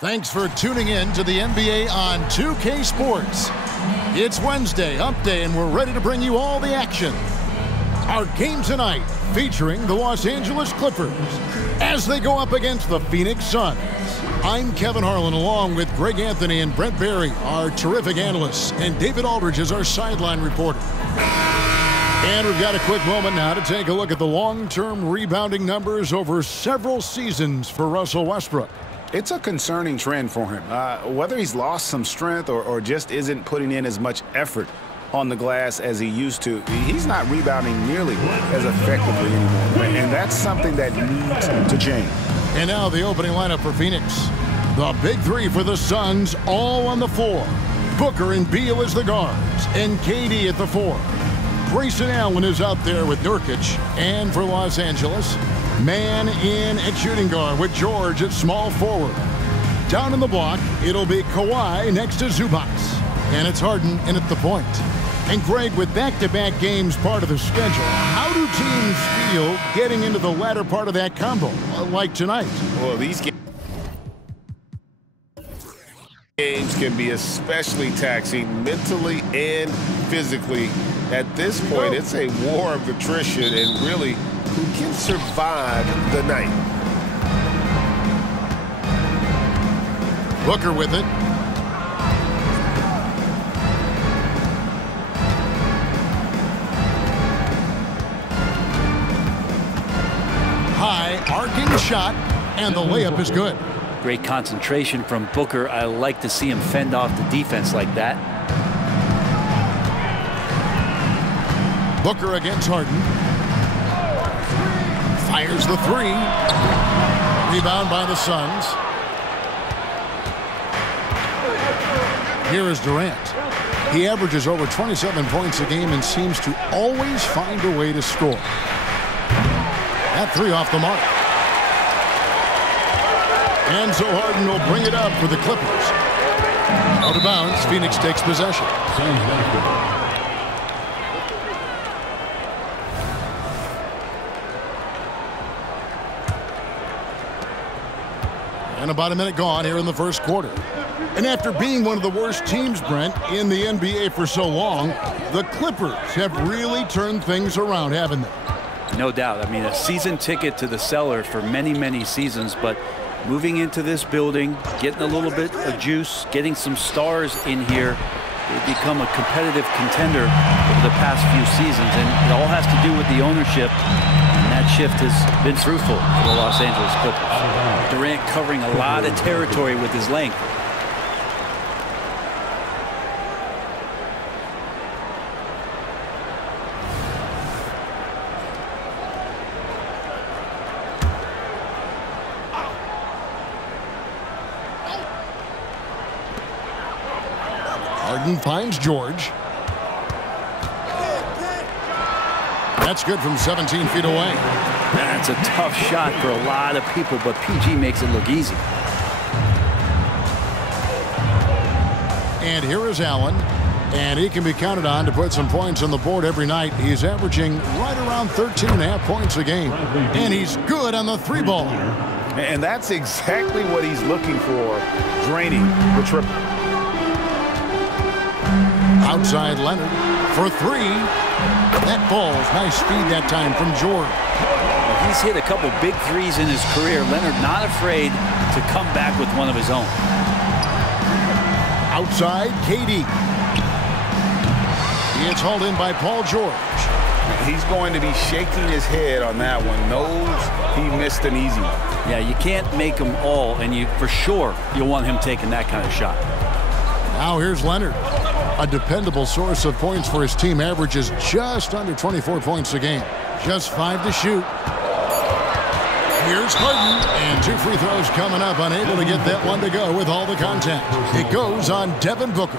Thanks for tuning in to the NBA on 2K Sports. It's Wednesday, Hump Day, and we're ready to bring you all the action. Our game tonight featuring the Los Angeles Clippers as they go up against the Phoenix Suns. I'm Kevin Harlan along with Greg Anthony and Brent Barry, our terrific analysts, and David Aldridge is our sideline reporter. And we've got a quick moment now to take a look at the long-term rebounding numbers over several seasons for Russell Westbrook. It's a concerning trend for him. Whether he's lost some strength or just isn't putting in as much effort on the glass as he used to, he's not rebounding nearly as effectively anymore. And that's something that needs to change. And now the opening lineup for Phoenix. The big three for the Suns all on the floor. Booker and Beal as the guards, and KD at the four. Grayson Allen is out there with Nurkic, and for Los Angeles, man in at shooting guard with George at small forward. Down in the block, it'll be Kawhi next to Zubac, and it's Harden in at the point. And Greg, with back-to-back games part of the schedule, how do teams feel getting into the latter part of that combo, like tonight? Well, these games can be especially taxing mentally and physically. At this point, it's a war of attrition, and really, who can survive the night? Booker with it. High, arcing shot, and the layup is good. Great concentration from Booker. I like to see him fend off the defense like that. Booker against Harden. Fires the three. Rebound by the Suns. Here is Durant. He averages over 27 points a game and seems to always find a way to score. That three off the mark. And so Harden will bring it up for the Clippers. Out of bounds, Phoenix takes possession. And about a minute gone here in the first quarter. And after being one of the worst teams, Brent, in the NBA for so long, the Clippers have really turned things around, haven't they? No doubt. I mean, a season ticket to the cellar for many, many seasons, but moving into this building, getting a little bit of juice, getting some stars in here, they've become a competitive contender over the past few seasons, and it all has to do with the ownership. That shift has been fruitful for the Los Angeles Clippers. Durant covering a lot of territory with his length. Harden finds George. That's good from 17 feet away. That's a tough shot for a lot of people, but PG makes it look easy. And here is Allen, and he can be counted on to put some points on the board every night. He's averaging right around 13.5 points a game, and he's good on the three ball. And that's exactly what he's looking for, draining the triple. Outside Leonard for three. That falls. Nice speed that time from George. He's hit a couple big threes in his career. Leonard not afraid to come back with one of his own. Outside, KD. It's hauled in by Paul George. He's going to be shaking his head on that one. Knows he missed an easy one. Yeah, you can't make them all, and for sure you'll want him taking that kind of shot. Now here's Leonard. A dependable source of points for his team, averages just under 24 points a game. Just 5 to shoot. Here's Harden, and 2 free throws coming up, unable to get that one to go with all the contact. It goes on Devin Booker.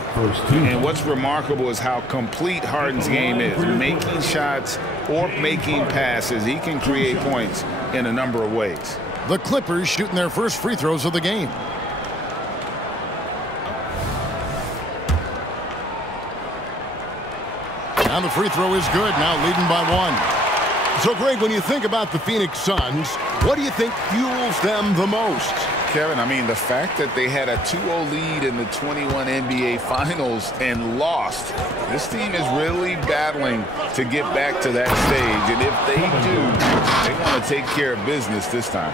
And what's remarkable is how complete Harden's game is. Making shots or making passes, he can create points in a number of ways. The Clippers shooting their first free throws of the game. And the free throw is good, now leading by 1. So, Greg, when you think about the Phoenix Suns, what do you think fuels them the most? Kevin, I mean, the fact that they had a 2-0 lead in the 21 NBA Finals and lost. This team is really battling to get back to that stage. And if they do, they want to take care of business this time.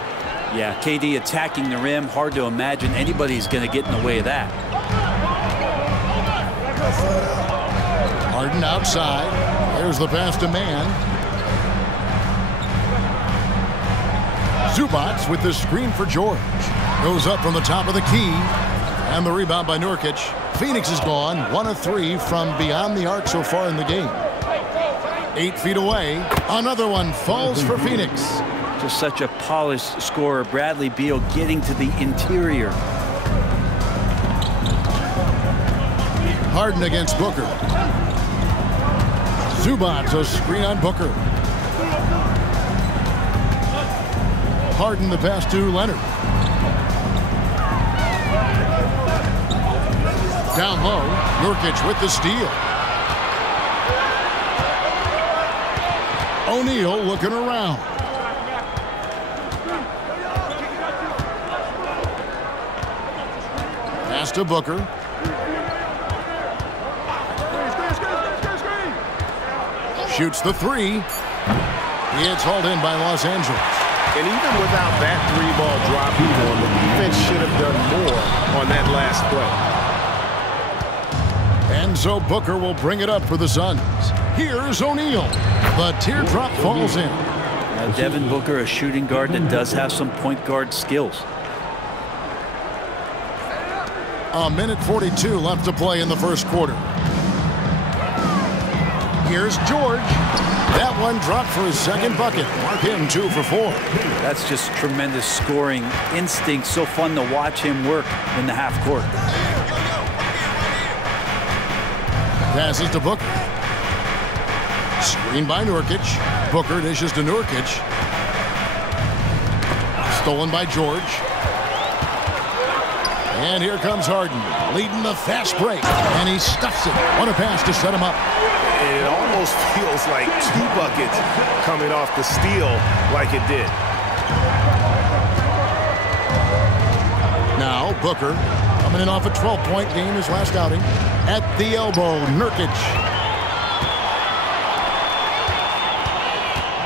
Yeah, KD attacking the rim. Hard to imagine anybody's going to get in the way of that. Harden outside. There's the pass to man. Zubac with the screen for George. Goes up from the top of the key. And the rebound by Nurkic. Phoenix is gone 1 of 3 from beyond the arc so far in the game. 8 feet away. Another one falls for Phoenix. Just such a polished scorer. Bradley Beal getting to the interior. Harden against Booker. Zubac, a screen on Booker. Harden the pass to Leonard. Down low, Nurkic with the steal. O'Neal looking around. Pass to Booker. Shoots the three. It's hauled in by Los Angeles. And even without that three-ball drop on, the defense should have done more on that last play. And so Booker will bring it up for the Suns. Here's O'Neal. The teardrop falls in. Now Devin Booker, a shooting guard that does have some point guard skills. A minute 42 left to play in the first quarter. Here's George. That one dropped for his second bucket. Mark him 2 for 4. That's just tremendous scoring instinct. So fun to watch him work in the half court. Passes to Booker. Screen by Nurkic. Booker dishes to Nurkic. Stolen by George. And here comes Harden, leading the fast break. And he stuffs it. What a pass to set him up. And it almost feels like 2 buckets coming off the steal like it did. Now Booker coming in off a 12-point game his last outing. At the elbow, Nurkic.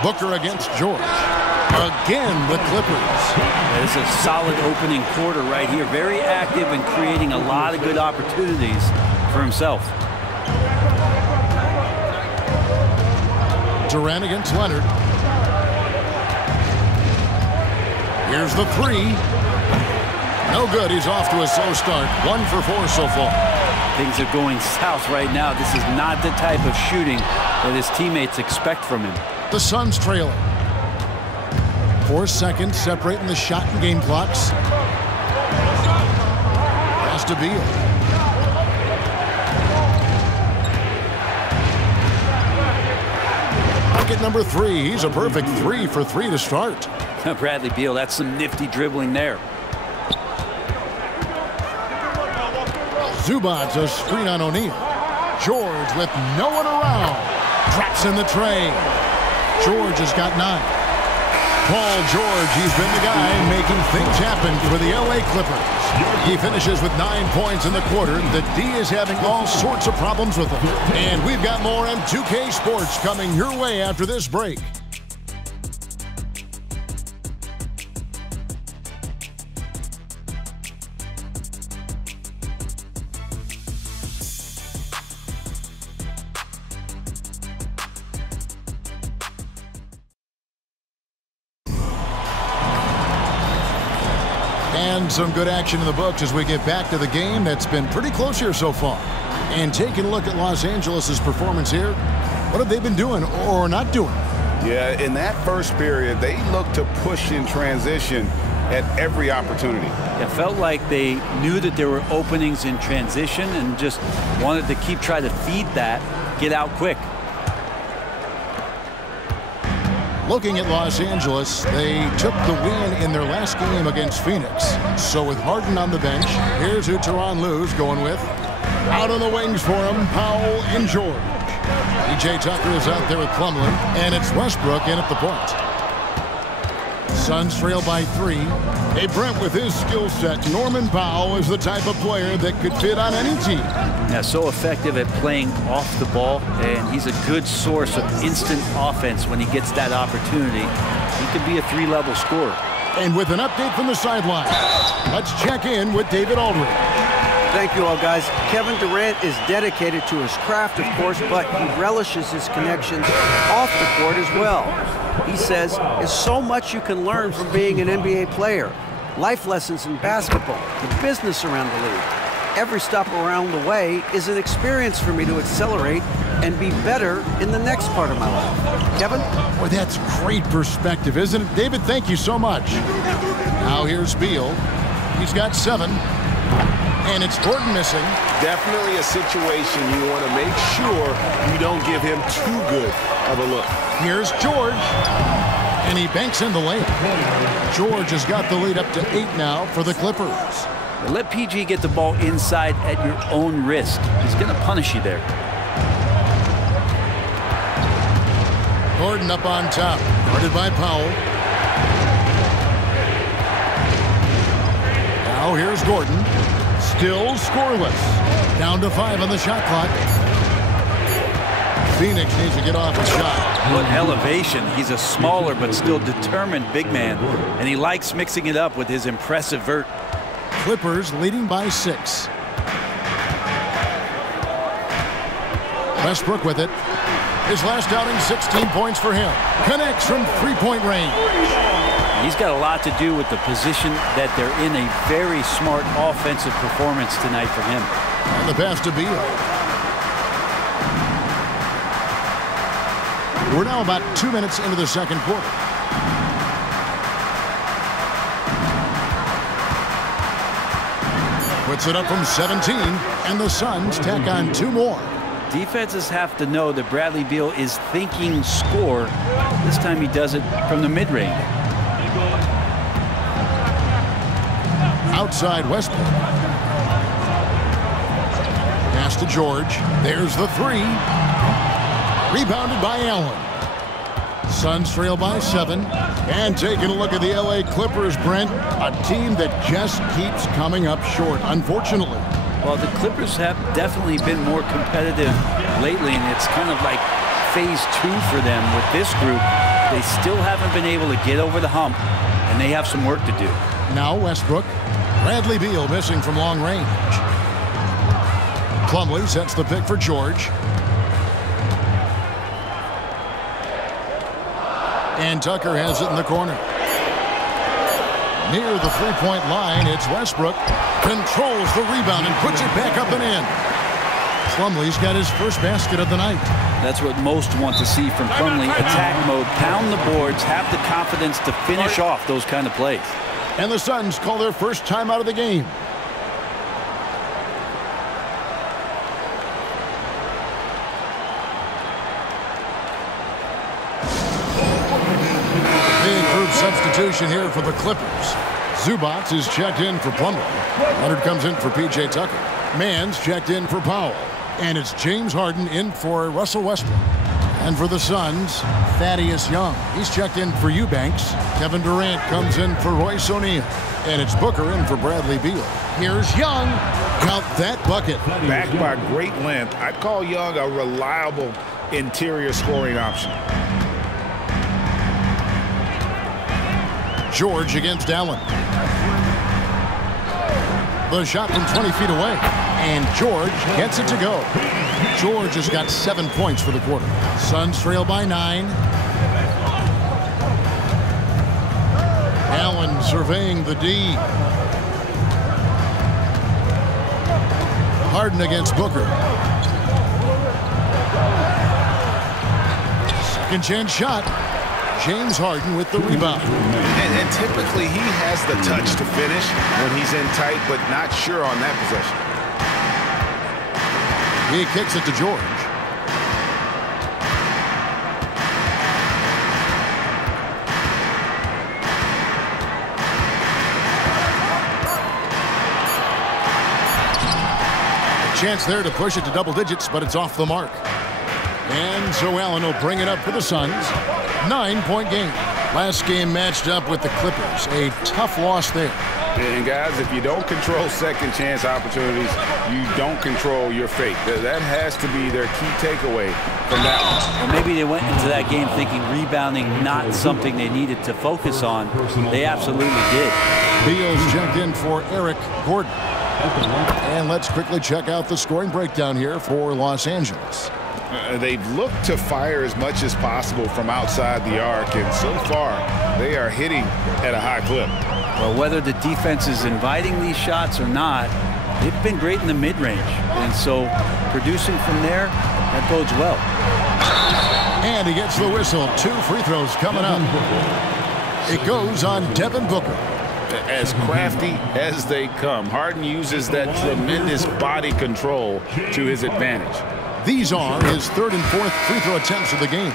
Booker against George. Again, the Clippers. It's a solid opening quarter right here. Very active and creating a lot of good opportunities for himself. Durant against Leonard. Here's the three. No good. He's off to a slow start. 1 for 4 so far. Things are going south right now. This is not the type of shooting that his teammates expect from him. The Suns trailing. 4 seconds separating the shot and game clocks. Pass to Beal. Bucket number 3. He's a perfect 3 for 3 to start. Bradley Beal, that's some nifty dribbling there. Zubac, a screen on O'Neal. George with no one around. Drops in the tray. George has got 9. Paul George, he's been the guy making things happen for the LA Clippers. He finishes with 9 points in the quarter. The D is having all sorts of problems with him. And we've got more M2K Sports coming your way after this break. And some good action in the books as we get back to the game that's been pretty close here so far. And taking a look at Los Angeles' performance here, what have they been doing or not doing? Yeah, in that first period, they looked to push in transition at every opportunity. It felt like they knew that there were openings in transition and just wanted to keep trying to feed that, get out quick. Looking at Los Angeles, they took the win in their last game against Phoenix. So with Harden on the bench, here's who Tyronn Lue's going with. Out on the wings for him, Powell and George. P.J. Tucker is out there with Plumlee, and it's Westbrook in at the point. Suns trail by 3. Hey, Brent, with his skill set, Norman Powell is the type of player that could fit on any team. Yeah, so effective at playing off the ball, and he's a good source of instant offense when he gets that opportunity. He could be a 3-level scorer. And with an update from the sideline, let's check in with David Aldridge. Thank you all, guys. Kevin Durant is dedicated to his craft, of course, but he relishes his connections off the court as well. He says there's so much you can learn from being an NBA player. Life lessons in basketball, the business around the league. Every stop around the way is an experience for me to accelerate and be better in the next part of my life. Kevin? Boy, that's great perspective, isn't it? David, thank you so much. Now here's Beal. He's got 7. And it's Gordon missing. Definitely a situation you want to make sure you don't give him too good of a look. Here's George. And he banks in the lane. George has got the lead up to 8 now for the Clippers. Let PG get the ball inside at your own risk. He's going to punish you there. Gordon up on top, guarded by Powell. Now here's Gordon. Still scoreless. Down to 5 on the shot clock. Phoenix needs to get off a shot. What elevation. He's a smaller but still determined big man, and he likes mixing it up with his impressive vert. Clippers leading by 6. Westbrook with it. His last outing, 16 points for him. Connects from 3-point range. He's got a lot to do with the position that they're in. A very smart offensive performance tonight from him. And the pass to Beal. We're now about 2 minutes into the second quarter. Puts it up from 17, and the Suns tack on 2 more. Defenses have to know that Bradley Beal is thinking score. This time he does it from the mid-range. Outside Westbrook. Pass to George. There's the 3. Rebounded by Allen. Suns trail by 7. And taking a look at the LA Clippers, Brent, a team that just keeps coming up short, unfortunately. Well, the Clippers have definitely been more competitive lately, and it's kind of like phase 2 for them with this group. They still haven't been able to get over the hump, and they have some work to do. Now Westbrook. Bradley Beal missing from long range. Plumlee sets the pick for George. And Tucker has it in the corner. Near the 3-point line, it's Westbrook. Controls the rebound and puts it back up and in. Plumlee's got his first basket of the night. That's what most want to see from Plumlee. Attack mode, pound the boards, have the confidence to finish off those kind of plays. And the Suns call their first time out of the game. Big group substitution here for the Clippers. Zubac is checked in for Plumlee. Leonard comes in for P.J. Tucker. Mann's checked in for Powell. And it's James Harden in for Russell Westbrook. And for the Suns, Thaddeus Young. He's checked in for Eubanks. Kevin Durant comes in for Royce O'Neal. And it's Booker in for Bradley Beal. Here's Young. Count that bucket. Backed by great length, I'd call Young a reliable interior scoring option. George against Allen. The shot from 20 feet away. And George gets it to go. George has got 7 points for the quarter. Suns trail by 9. Allen surveying the D. Harden against Booker. Second chance shot. James Harden with the rebound. And typically he has the touch to finish when he's in tight, but not sure on that possession. He kicks it to George. Chance there to push it to double digits, but it's off the mark. And so Allen will bring it up for the Suns. 9-point game. Last game matched up with the Clippers. A tough loss there. And guys, if you don't control second chance opportunities, you don't control your fate. That has to be their key takeaway from that one. Well, maybe they went into that game thinking rebounding not something they needed to focus on. They absolutely did. Beal's checked in for Eric Gordon. And let's quickly check out the scoring breakdown here for Los Angeles. They've looked to fire as much as possible from outside the arc, and so far they are hitting at a high clip. Well, whether the defense is inviting these shots or not, they've been great in the mid-range. And so producing from there, that bodes well. And he gets the whistle. 2 free throws coming up. It goes on Devin Booker. As crafty as they come, Harden uses that tremendous body control to his advantage. These are his 3rd and 4th free throw attempts of the game.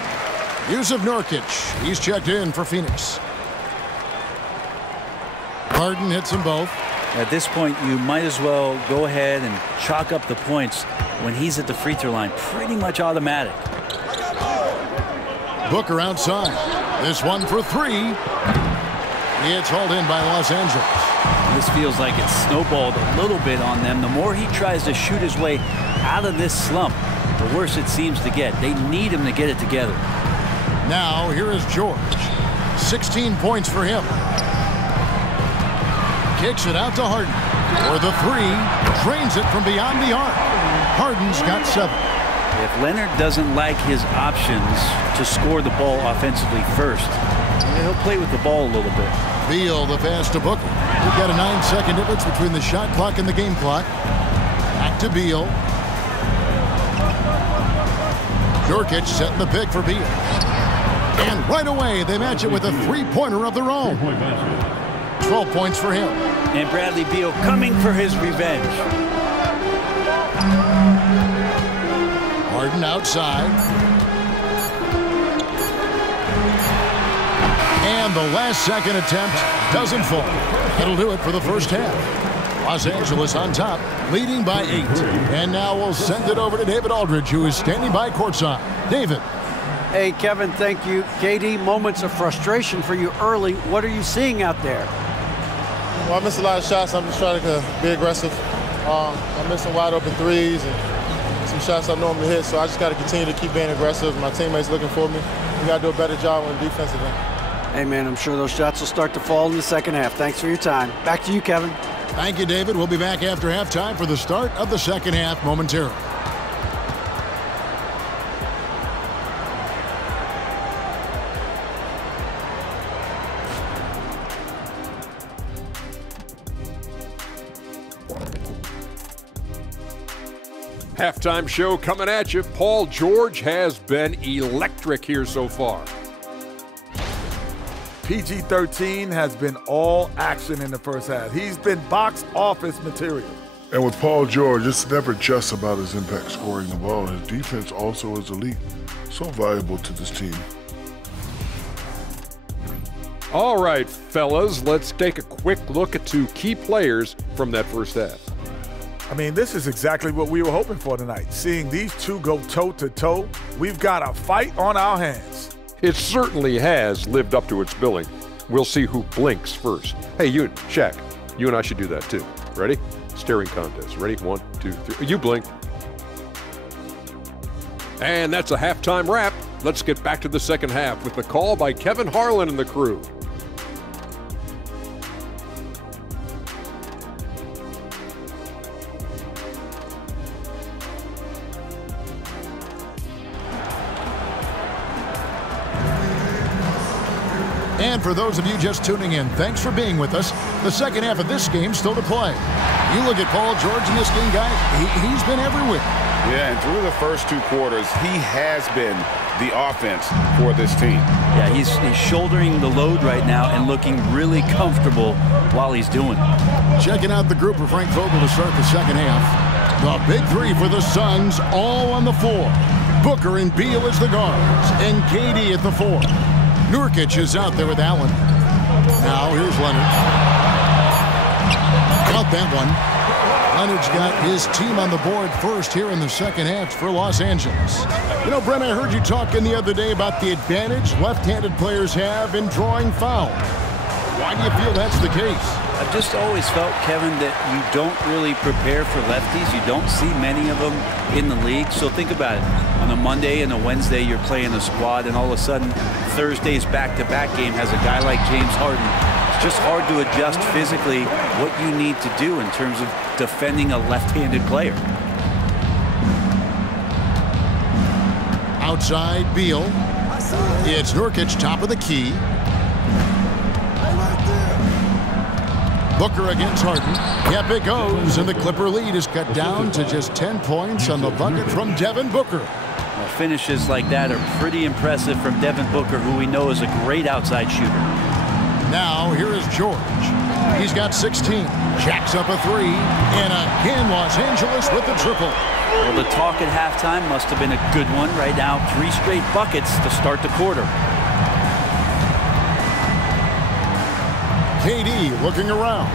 Jusuf Nurkic, he's checked in for Phoenix. Harden hits them both. At this point, you might as well go ahead and chalk up the points when he's at the free throw line. Pretty much automatic. Booker outside. This one for 3. It's hauled in by Los Angeles. This feels like it's snowballed a little bit on them. The more he tries to shoot his way out of this slump, the worse it seems to get. They need him to get it together. Now, here is George. 16 points for him. Kicks it out to Harden. For the 3. Drains it from beyond the arc. Harden's got 7. If Leonard doesn't like his options to score the ball offensively first, he'll play with the ball a little bit. Beal the pass to Booker. We've got a 9-second difference between the shot clock and the game clock. Back to Beal. Nurkic setting the pick for Beal. And right away, they match it with a 3-pointer of their own. 12 points for him. And Bradley Beal coming for his revenge. Harden outside. And the last second attempt doesn't fall. That'll do it for the first half. Los Angeles on top, leading by 8. And now we'll send it over to David Aldridge, who is standing by courtside. David. Hey, Kevin, thank you. KD, moments of frustration for you early. What are you seeing out there? Well, I missed a lot of shots. I'm just trying to be aggressive. I missed some wide open threes and some shots I normally hit, so I just got to continue to keep being aggressive. My teammates looking for me. We got to do a better job on the defensive end. Hey, man, I'm sure those shots will start to fall in the second half. Thanks for your time. Back to you, Kevin. Thank you, David. We'll be back after halftime for the start of the second half momentarily. Halftime show coming at you. Paul George has been electric here so far. PG-13 has been all action in the first half. He's been box office material. And with Paul George, it's never just about his impact scoring the ball. His defense also is elite. So valuable to this team. All right, fellas, let's take a quick look at 2 key players from that first half. I mean, this is exactly what we were hoping for tonight. Seeing these 2 go toe-to-toe, we've got a fight on our hands. It certainly has lived up to its billing. We'll see who blinks first. Hey, you, Shaq, you and I should do that too. Ready? Staring contest. Ready? 1, 2, 3. You blink. And that's a halftime wrap. Let's get back to the second half with the call by Kevin Harlan and the crew. And for those of you just tuning in, thanks for being with us. The second half of this game still to play. You look at Paul George in this game, guys, he's been everywhere. Yeah, and through the first 2 quarters, he has been the offense for this team. Yeah, he's shouldering the load right now and looking really comfortable while he's doing it. Checking out the group for Frank Vogel to start the second half. The big 3 for the Suns, all on the floor. Booker and Beal as the guards, and KD at the 4. Nurkic is out there with Allen. Now here's Leonard. Got that one. Leonard's got his team on the board first here in the second half for Los Angeles. You know, Brent, I heard you talking the other day about the advantage left-handed players have in drawing fouls. Why do you feel that's the case? I've just always felt, Kevin, that you don't really prepare for lefties. You don't see many of them in the league. So think about it. On a Monday and a Wednesday, you're playing a squad, and all of a sudden, Thursday's back-to-back game has a guy like James Harden. It's just hard to adjust physically what you need to do in terms of defending a left-handed player. Outside, Beal. It's Nurkic, top of the key. Booker against Harden. Yep, it goes, and the Clipper lead is cut down to just 10 points on the bucket from Devin Booker. Well, finishes like that are pretty impressive from Devin Booker, who we know is a great outside shooter. Now, here is George. He's got 16. Jacks up a three, and again, Los Angeles with the triple. Well, the talk at halftime must have been a good one. Right now, 3 straight buckets to start the quarter. KD looking around.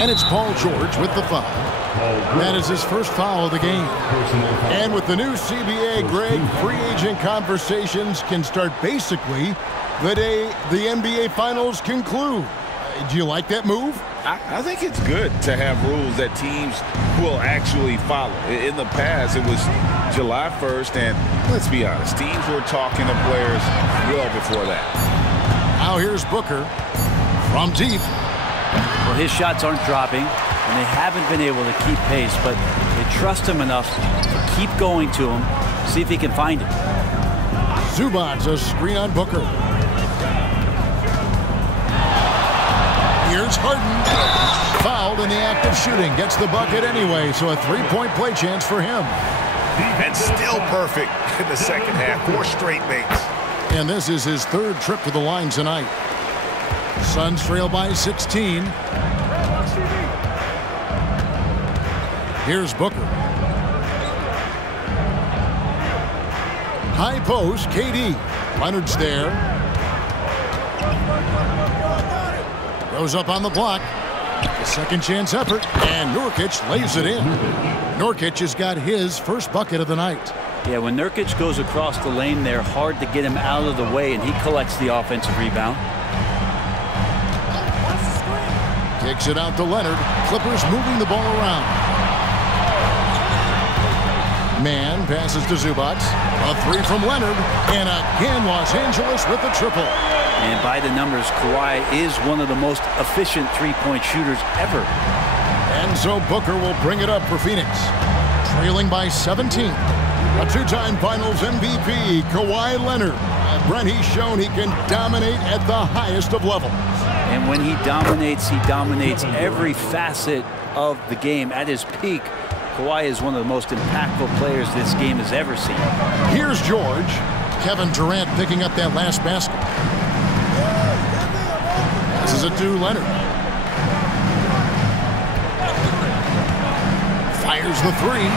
And it's Paul George with the foul. That is his first foul of the game. And with the new CBA, Greg, free agent conversations can start basically the day the NBA Finals conclude. Do you like that move? I think it's good to have rules that teams will actually follow. In the past, it was July 1st, and let's be honest, teams were talking to players well before that. Now here's Booker. From deep. Well, his shots aren't dropping, and they haven't been able to keep pace, but they trust him enough to keep going to him, see if he can find it. Zubac's a screen on Booker. Here's Harden. Fouled in the act of shooting. Gets the bucket anyway, so a 3-point play chance for him. And still perfect in the second half. 4 straight makes. And this is his 3rd trip to the line tonight. Suns trail by 16. Here's Booker. High post, KD. Leonard's there. Goes up on the block. A second chance effort, and Nurkic lays it in. Nurkic has got his first bucket of the night. Yeah, when Nurkic goes across the lane there, hard to get him out of the way, and he collects the offensive rebound. Kicks it out to Leonard. Clippers moving the ball around. Man passes to Zubac. A 3 from Leonard. And again, Los Angeles with the triple. And by the numbers, Kawhi is one of the most efficient 3-point shooters ever. And so Booker will bring it up for Phoenix. Trailing by 17. A 2-time Finals MVP, Kawhi Leonard. Brent, he's shown he can dominate at the highest of levels. And when he dominates every facet of the game. At his peak, Kawhi is one of the most impactful players this game has ever seen. Here's George. Kevin Durant picking up that last basket. This is it to Leonard. Fires the 3.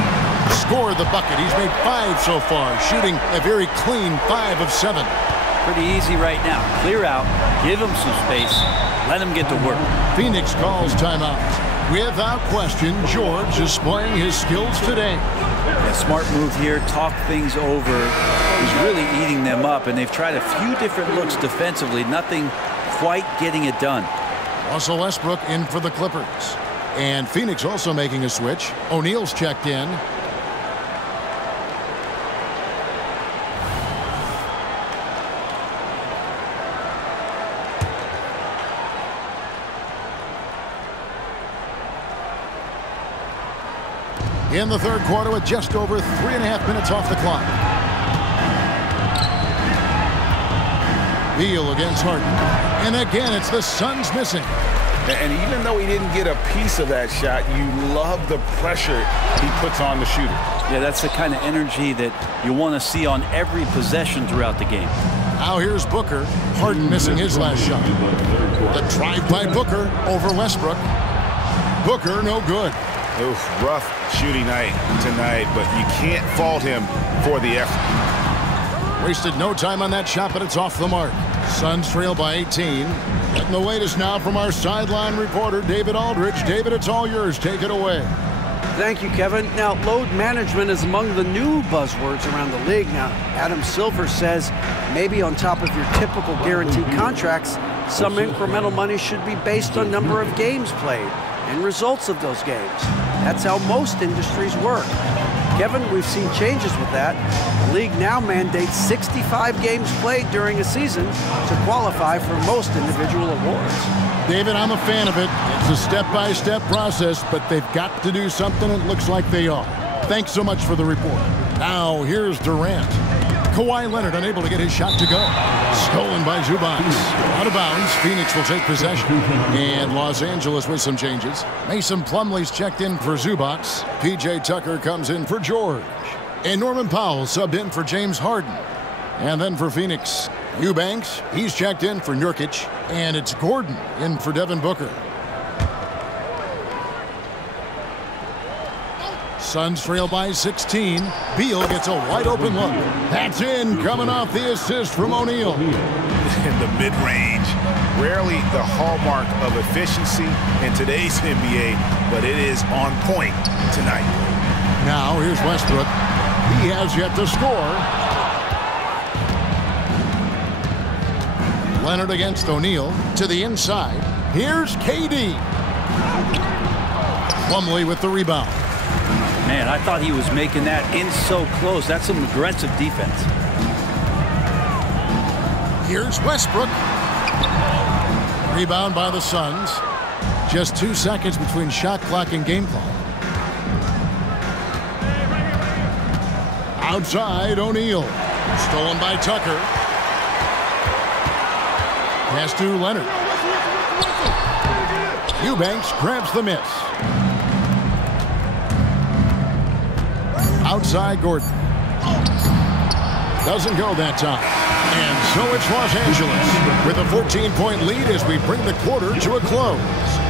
Scored the bucket. He's made 5 so far, shooting a very clean 5 of 7. Pretty easy right now. Clear out, give him some space, let him get to work. Phoenix calls timeout. Without question, George is displaying his skills today. A smart move here, talk things over. He's really eating them up, and they've tried a few different looks defensively, nothing quite getting it done. Russell Westbrook in for the Clippers. And Phoenix also making a switch. O'Neal's checked in. In the 3rd quarter with just over 3.5 minutes off the clock. Beal against Harden. And again, it's the Suns missing. And even though he didn't get a piece of that shot, you love the pressure he puts on the shooter. Yeah, that's the kind of energy that you want to see on every possession throughout the game. Now here's Booker. Harden missing his last shot. The drive by Booker over Westbrook. Booker no good. Oof, rough shooting night tonight, but you can't fault him for the effort. Wasted no time on that shot, but it's off the mark. Suns trail by 18. Getting the latest now from our sideline reporter, David Aldridge. David, it's all yours. Take it away. Thank you, Kevin. Now, load management is among the new buzzwords around the league. Now, Adam Silver says maybe on top of your typical guaranteed contracts, some incremental money should be based on number of games played and results of those games. That's how most industries work. Kevin, we've seen changes with that. The league now mandates 65 games played during a season to qualify for most individual awards. David, I'm a fan of it. It's a step-by-step process, but they've got to do something. It looks like they are. Thanks so much for the report. Now, here's Durant. Kawhi Leonard unable to get his shot to go. Stolen by Zubac. Out of bounds. Phoenix will take possession. And Los Angeles with some changes. Mason Plumlee's checked in for Zubac. P.J. Tucker comes in for George. And Norman Powell subbed in for James Harden. And then for Phoenix, Eubanks, he's checked in for Nurkic. And it's Gordon in for Devin Booker. Suns trail by 16. Beal gets a wide-open look. That's in, coming off the assist from O'Neal. In the mid-range, rarely the hallmark of efficiency in today's NBA, but it is on point tonight. Now, here's Westbrook. He has yet to score. Leonard against O'Neal to the inside. Here's KD. Plumlee with the rebound. Man, I thought he was making that in so close. That's some aggressive defense. Here's Westbrook. Rebound by the Suns. Just 2 seconds between shot clock and game clock. Outside, O'Neal. Stolen by Tucker. Pass to Leonard. Eubanks grabs the miss. Outside Gordon. Doesn't go that time. And so it's Los Angeles with a 14-point lead as we bring the quarter to a close.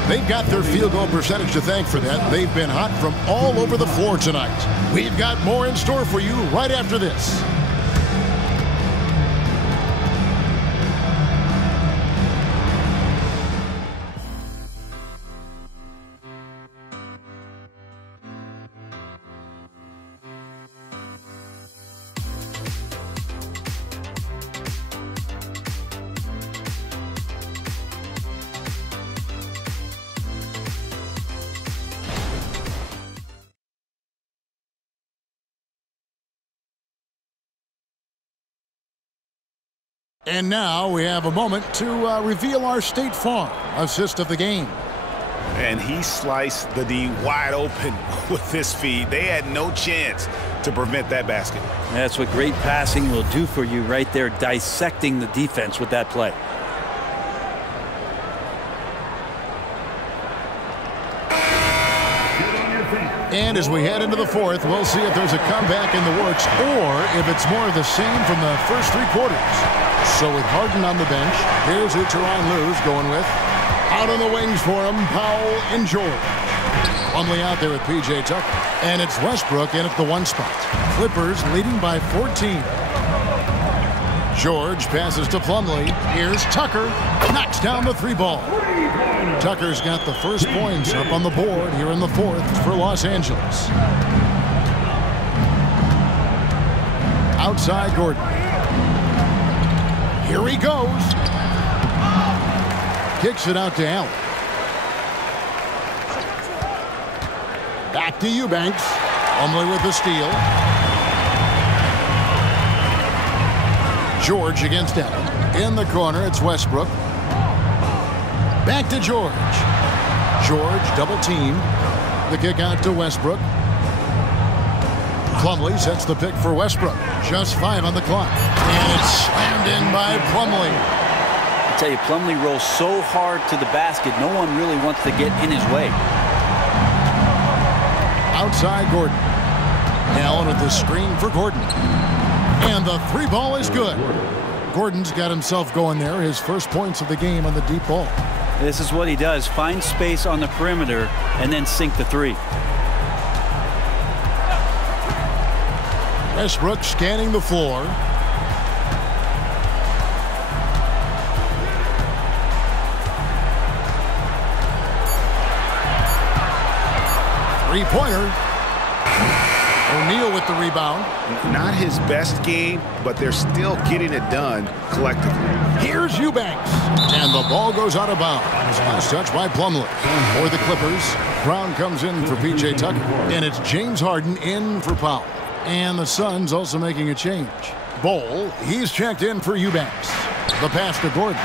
They've got their field goal percentage to thank for that. They've been hot from all over the floor tonight. We've got more in store for you right after this. And now we have a moment to reveal our State Farm assist of the game. And he sliced the D wide open with this feed. They had no chance to prevent that basket. That's what great passing will do for you right there, dissecting the defense with that play. And as we head into the fourth, we'll see if there's a comeback in the works or if it's more of the same from the first 3 quarters. So with Harden on the bench, here's who Tyronn Lue's going with. Out on the wings for him, Powell and George. Plumlee out there with P.J. Tucker. And it's Westbrook in at the 1 spot. Clippers leading by 14. George passes to Plumlee. Here's Tucker. Knocks down the 3 ball. Tucker's got the first points up on the board here in the fourth for Los Angeles. Outside Gordon. Here he goes. Kicks it out to Allen. Back to Eubanks. Plumlee with the steal. George against Allen. In the corner, it's Westbrook. Back to George. George double teamed. The kick out to Westbrook. Plumlee sets the pick for Westbrook. Just 5 on the clock. And it's slammed in by Plumlee. I tell you, Plumlee rolls so hard to the basket, no one really wants to get in his way. Outside Gordon. Allen with the screen for Gordon. And the 3 ball is good. Gordon's got himself going there. His first points of the game on the deep ball. This is what he does. Find space on the perimeter and then sink the 3. Westbrook scanning the floor. Three-pointer. O'Neal with the rebound. Not his best game, but they're still getting it done collectively. Here's Eubanks. And the ball goes out of bounds. Last touch by Plumlee. For the Clippers, Brown comes in for P.J. Tucker. And it's James Harden in for Powell. And the Suns also making a change. Bol, he's checked in for Eubanks. The pass to Gordon.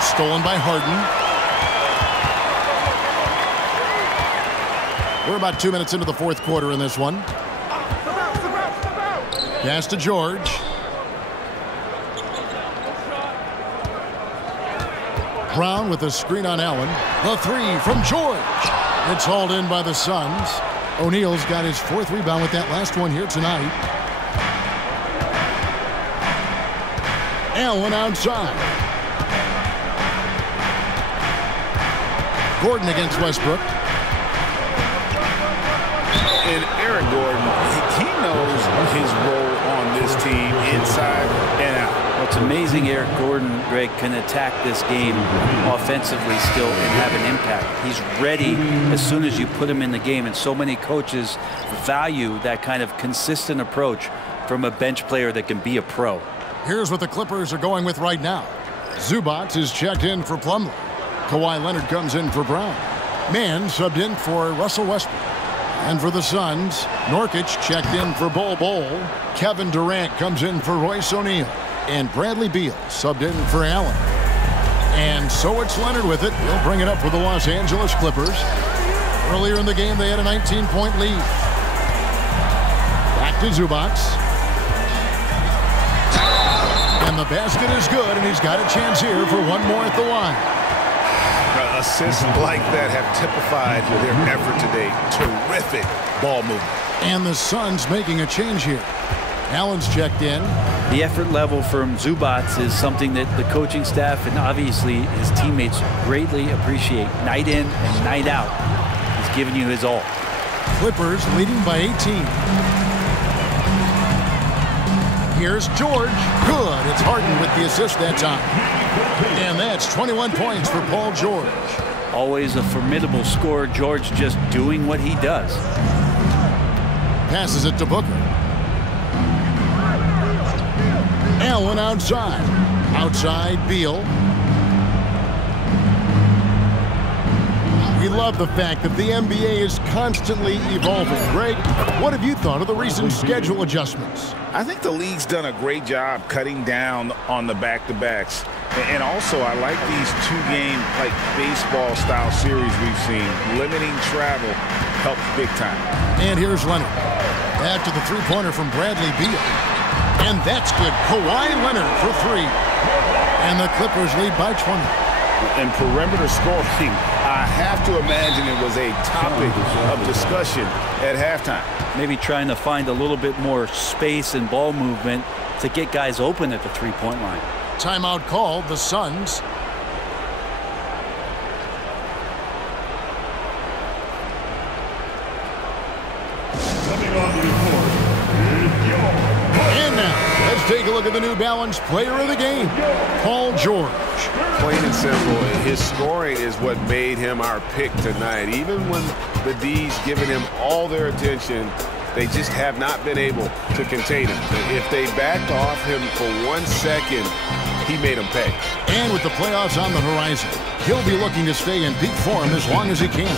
Stolen by Harden. We're about 2 minutes into the fourth quarter in this one. Pass to George. Brown with a screen on Allen. The three from George. It's hauled in by the Suns. O'Neal's got his fourth rebound with that last one here tonight. Allen outside. Gordon against Westbrook. And Eric Gordon, he knows his role on this team inside and out. Well, it's amazing Eric Gordon, Greg, can attack this game offensively still and have an impact. He's ready as soon as you put him in the game, and so many coaches value that kind of consistent approach from a bench player that can be a pro. Here's what the Clippers are going with right now. Zubac is checked in for Plumlee. Kawhi Leonard comes in for Brown. Mann subbed in for Russell Westbrook. And for the Suns, Nurkic checked in for Bol. Kevin Durant comes in for Royce O'Neal. And Bradley Beal subbed in for Allen. And so it's Leonard with it. He'll bring it up for the Los Angeles Clippers. Earlier in the game, they had a 19-point lead. Back to Zubac. And the basket is good, and he's got a chance here for one more at the line. Assists like that have typified their effort today. Terrific ball movement. And the Suns making a change here. Allen's checked in. The effort level from Zubac is something that the coaching staff and obviously his teammates greatly appreciate. Night in and night out. He's giving you his all. Clippers leading by 18. Here's George. Good. It's Harden with the assist that time. And that's 21 points for Paul George. Always a formidable scorer. George just doing what he does. Passes it to Booker. Allen outside. Outside Beal. We love the fact that the NBA is constantly evolving. Greg, what have you thought of the recent schedule adjustments? I think the league's done a great job cutting down on the back-to-backs. And also, I like these two-game, like baseball-style series we've seen. Limiting travel helps big time. And here's Leonard. After the three-pointer from Bradley Beal. And that's good. Kawhi Leonard for three. And the Clippers lead by 20. And perimeter scoring, I have to imagine it was a topic of discussion at halftime. Maybe trying to find a little bit more space and ball movement to get guys open at the three-point line. Timeout called, the Suns. And now, let's take a look at the New Balance player of the game, Paul George. Plain and simple, his scoring is what made him our pick tonight. Even when the D's giving him all their attention, they just have not been able to contain him. If they backed off him for 1 second, he made them pay. And with the playoffs on the horizon, he'll be looking to stay in peak form as long as he can.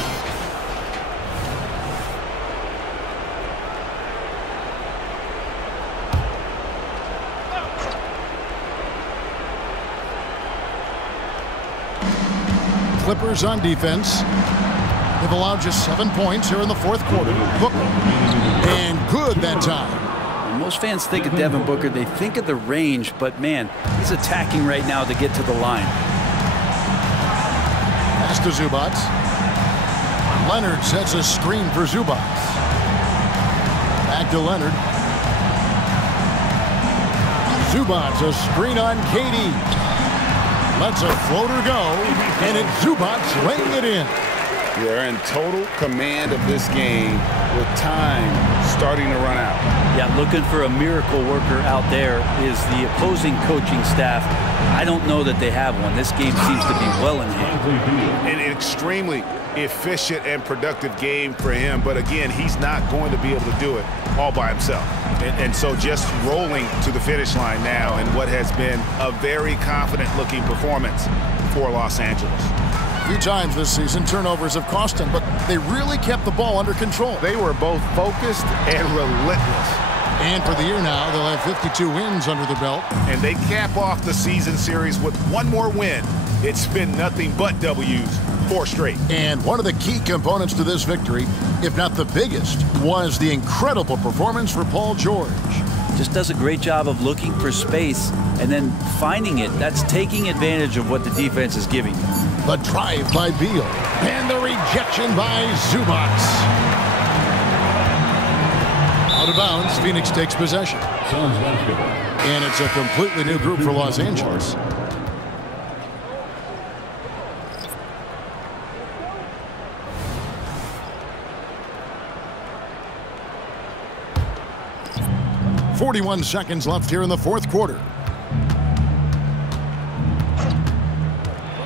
Clippers on defense. They've allowed just 7 points here in the fourth quarter. Booker. And good that time. Most fans think of Devin Booker, they think of the range, but man, he's attacking right now to get to the line. Pass to Zubac. Leonard sets a screen for Zubac. Back to Leonard. Zubac, a screen on KD. Lets a floater go, and it's Zubac laying it in. They're in total command of this game with time starting to run out. Yeah, looking for a miracle worker out there is the opposing coaching staff. I don't know that they have one. This game seems to be well in hand. An extremely efficient and productive game for him, but again, he's not going to be able to do it all by himself. And so just rolling to the finish line now in what has been a very confident-looking performance for Los Angeles. A few times this season, turnovers have cost them, but they really kept the ball under control. They were both focused and relentless. And for the year now, they'll have 52 wins under their belt. And they cap off the season series with one more win. It's been nothing but W's, 4 straight. And one of the key components to this victory, if not the biggest, was the incredible performance for Paul George. Just does a great job of looking for space and then finding it. That's taking advantage of what the defense is giving them. The drive by Beal. And the rejection by Zubac. Out of bounds, Phoenix takes possession. And it's a completely new group for Los Angeles. .41 seconds left here in the fourth quarter.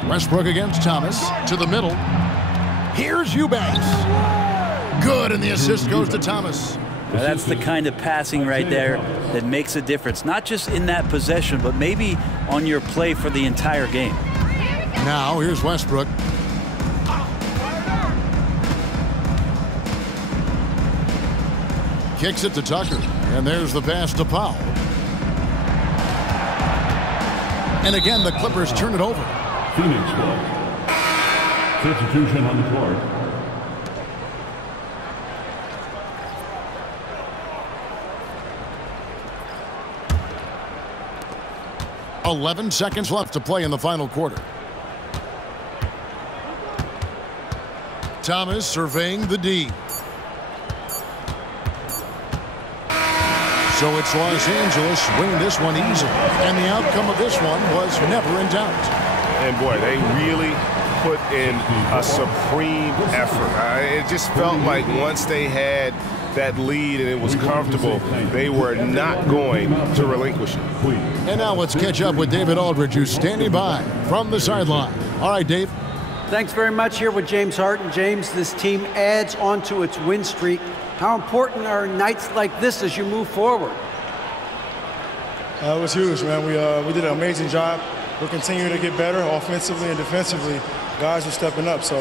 Westbrook against Thomas to the middle. Here's Eubanks. Good, and the assist goes to Thomas. Now that's the kind of passing right there that makes a difference, not just in that possession, but maybe on your play for the entire game. Now here's Westbrook. Kicks it to Tucker, and there's the pass to Powell. And again, the Clippers turn it over. Phoenix ball. Substitution on the court. .11 seconds left to play in the final quarter. Thomas surveying the D. So it's Los Angeles winning this one easily. And the outcome of this one was never in doubt. And boy, they really put in a supreme effort. It just felt like once they had that lead and it was comfortable, they were not going to relinquish it. And now let's catch up with David Aldridge, who's standing by from the sideline. All right, Dave. Thanks very much. Here with James Harden. James, this team adds onto its win streak. How important are nights like this as you move forward? It was huge, man. We did an amazing job. We're continuing to get better offensively and defensively. Guys are stepping up, so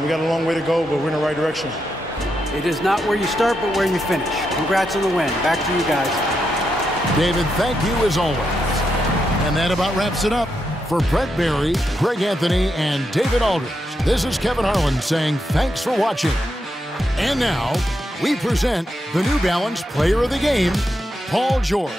we got a long way to go, but we're in the right direction. It is not where you start, but where you finish. Congrats on the win. Back to you guys. David, thank you as always. And that about wraps it up. For Brett Barry, Greg Anthony, and David Aldridge, this is Kevin Harlan saying thanks for watching. And now, we present the New Balance Player of the Game, Paul George.